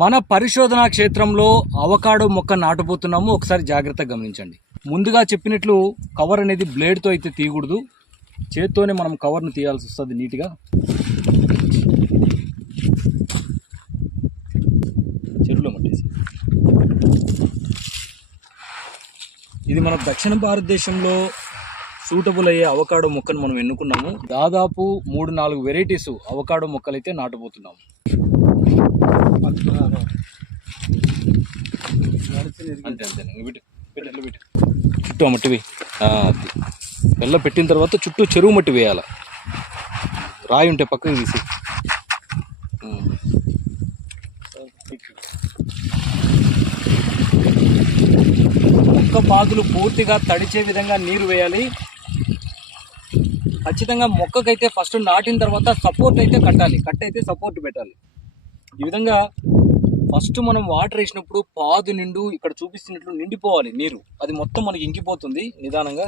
మన పరిశోధనా క్షేత్రంలో అవకాడో మొక్క నాటుపోతున్నాము. ఒకసారి జాగ్రత్తగా గమనించండి. ముందుగా చెప్పినట్లు కవర్ అనేది బ్లేడ్తో అయితే తీయకూడదు, చేత్తోనే మనం కవర్ను తీయాల్సి వస్తుంది నీట్గా. చెరువులో మట్టేసి ఇది మన దక్షిణ భారతదేశంలో సూటబుల్ అయ్యే అవకాడో మొక్కను మనం ఎన్నుకున్నాము. దాదాపు 3-4 వెరైటీస్ అవకాడో మొక్కలు అయితే నాటబోతున్నాము. అంతే చుట్టూ మట్టి వేయి. బెల్ల పెట్టిన తర్వాత చుట్టూ చెరువు మట్టి వేయాలి. రాయి ఉంటే పక్కకి తీసి మొక్క పాదులు పూర్తిగా తడిచే విధంగా నీరు వేయాలి. ఖచ్చితంగా మొక్కకైతే ఫస్ట్ నాటిన తర్వాత సపోర్ట్ అయితే కట్టయితే సపోర్ట్ పెట్టాలి. ఈ విధంగా ఫస్ట్ మనం వాటర్ వేసినప్పుడు పాదు నిండు ఇక్కడ చూపిస్తున్నట్లు నిండిపోవాలి నీరు. అది మొత్తం మనకి ఇంకిపోతుంది నిదానంగా.